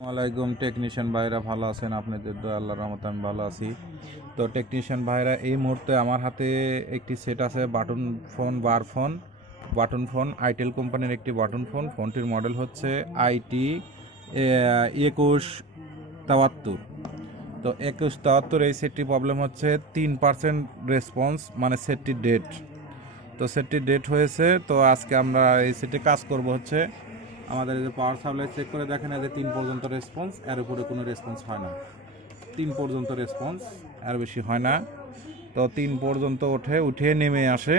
আসসালামাইকুম টেকনিশিয়ান ভাইরা ভালো আছেন? আপনাদের দোয়া আল্লাহর রহমতে আমি ভালো আছি। তো টেকনিশিয়ান ভাইরা এই মুহূর্তে আমার হাতে একটি সেট আছে বাটন ফোন আইটেল কোম্পানির একটি বাটন ফোন। ফোনটির মডেল হচ্ছে আইটি 2173। তো 2173 এই সেটটি প্রবলেম হচ্ছে 3% রেসপন্স, মানে সেটটি ডেট। তো সেটটি ডেট হয়েছে। তো আজকে আমরা এই সেটে কাজ করব হচ্ছে আমাদের যে পাওয়ার সাপ্লাই চেক করে দেখেন যে 3 পর্যন্ত রেসপন্স, এর উপরে কোনো রেসপন্স হয় না। 3 পর্যন্ত রেসপন্স, আর বেশি হয় না। তো 3 পর্যন্ত উঠে নেমে আসে,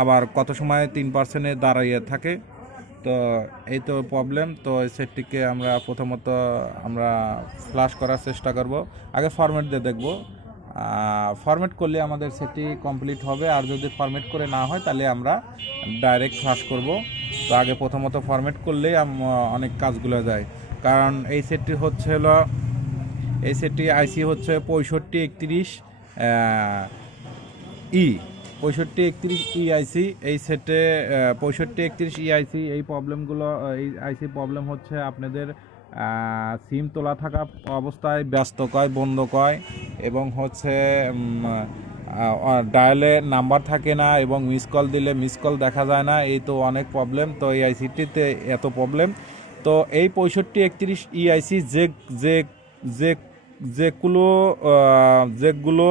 আবার কত সময় 3% দাঁড়াইয়ে থাকে। তো এই তো প্রবলেম। তো এই সেটটিকে আমরা প্রথমত ফ্লাশ করার চেষ্টা করব। আগে ফরম্যাট দিয়ে দেখব, ফরম্যাট করলে আমাদের সেটটি কমপ্লিট হবে। আর যদি ফরম্যাট করে না হয় তাহলে আমরা ডাইরেক্ট ফ্লাশ করব। তো আগে প্রথমত ফরম্যাট করলেই অনেক কাজগুলো যায়। কারণ এই সেটটি হচ্ছে এই সেটটি আইসি হচ্ছে 6531 ই 6531 আইসি। এই সেটে 6531 আইসি এই প্রবলেমগুলো, এই আইসি প্রবলেম হচ্ছে আপনাদের সিম তোলা থাকা অবস্থায় ব্যস্ত কয়, বন্ধ কয়, এবং হচ্ছে ডায়ালে নাম্বার থাকে না, এবং মিস কল দিলে মিস কল দেখা যায় না। এই তো অনেক প্রবলেম। তো এই আইসিটিতে এত প্রবলেম। তো এই 6531 আইসি যে যে যেগুলো যেগুলো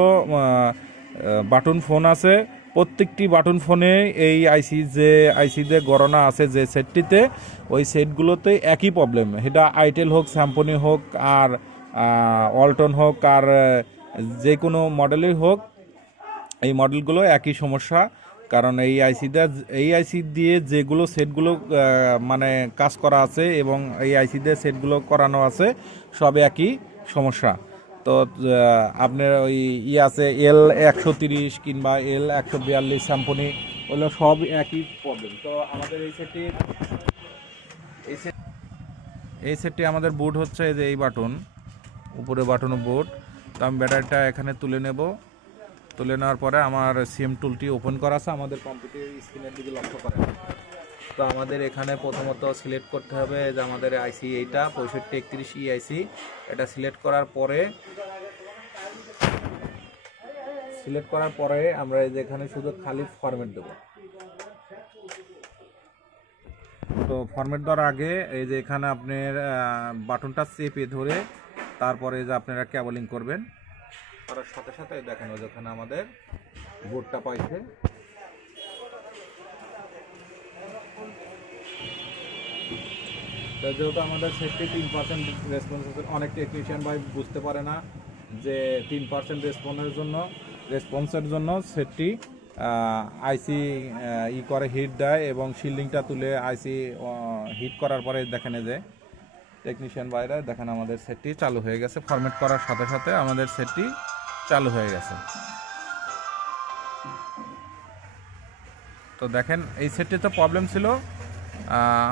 বাটন ফোন আছে, প্রত্যেকটি বাটন ফোনে এই আইসিতে গণনা আছে যে সেটটিতে, ওই সেটগুলোতে একই প্রবলেম। সেটা আইটেল হোক, স্যাম্পনি হোক, আর ওয়ালটন হোক, আর যে কোনো মডেলের হোক, এই মডেলগুলো একই সমস্যা। কারণ এই আইসি দিয়ে যেগুলো সেটগুলো মানে কাজ করা আছে এবং এই আইসি দিয়ে সেটগুলো করানো আছে, সব একই সমস্যা। তো আপনার ওই আছে L130 কিংবা L142 স্যাম্পনি, ওগুলো সব একই প্রবলেম। তো আমাদের এই সেটটি আমাদের বুট হচ্ছে যে এই বাটন, উপরে বাটন বুট। তো আমি ব্যাটারিটা এখানে তুলে নেওয়ার পরে আমার সিএম টুলটি ওপেন করা আছে, আমাদের কম্পিউটার স্ক্রিনের দিকে লক্ষ্য করেন। তো আমাদের এখানে প্রথমত সিলেক্ট করতে হবে যে আমাদের আইসি এইটা 6531 আইসি। এটা সিলেক্ট করার পরে আমরা এই যে এখানে শুধু খালি ফরম্যাট দেব। তো ফরম্যাট দেওয়ার আগে এই যে এখানে আপনার বাটনটা চেপে ধরে তারপরে যে আপনারা কেবলিং করবেন, করার সাথে সাথে দেখেন ওই যেখানে আমাদের বোর্ডটা পাইছে। তো যেহেতু আমাদের সেটটি 3% রেসপন্স আছে, অনেক টেকনিশিয়ান ভাই বুঝতে পারে না যে 3% রেসপন্সের জন্য সেটটি আইসি করে হিট দেয়, এবং শিল্ডিংটা তুলে আইসি হিট করার পরে দেখেন যে টেকনিশিয়ান ভাইরা দেখেন আমাদের সেটটি চালু হয়ে গেছে। ফরম্যাট করার সাথে সাথে আমাদের সেটটি চালু হয়ে গেছে। তো দেখেন এই সেটটিতে প্রবলেম ছিল,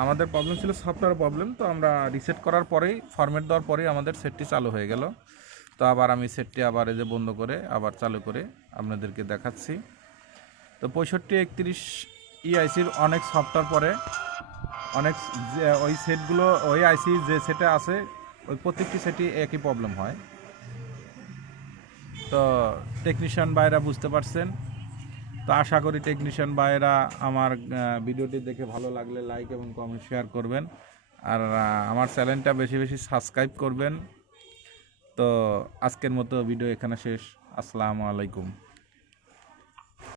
আমাদের প্রবলেম ছিল সফটওয়্যার প্রবলেম। তো আমরা রিসেট করার পরেই, ফরম্যাট দেওয়ার পরেই আমাদের সেটটি চালু হয়ে গেল। তো আবার আমি সেটটি আবার এই যে বন্ধ করে আবার চালু করে আপনাদেরকে দেখাচ্ছি। তো 6531 আইসির অনেক সফটওয়্যার পরে অনেক ওই সেটগুলো, ওই আইসি যে সেটে আছে ওই প্রত্যেকটি সেটই একই প্রবলেম হয়। তো টেকনিশিয়ান ভাইরা বুঝতে পারছেন। তো আশা করি টেকনিশিয়ান ভাইরা আমার ভিডিওটি দেখে ভালো লাগলে লাইক এবং কমেন্ট শেয়ার করবেন, আর আমার চ্যানেলটা বেশি বেশি সাবস্ক্রাইব করবেন। তো আজকের মতো ভিডিও এখানে শেষ। আসসালামু আলাইকুম।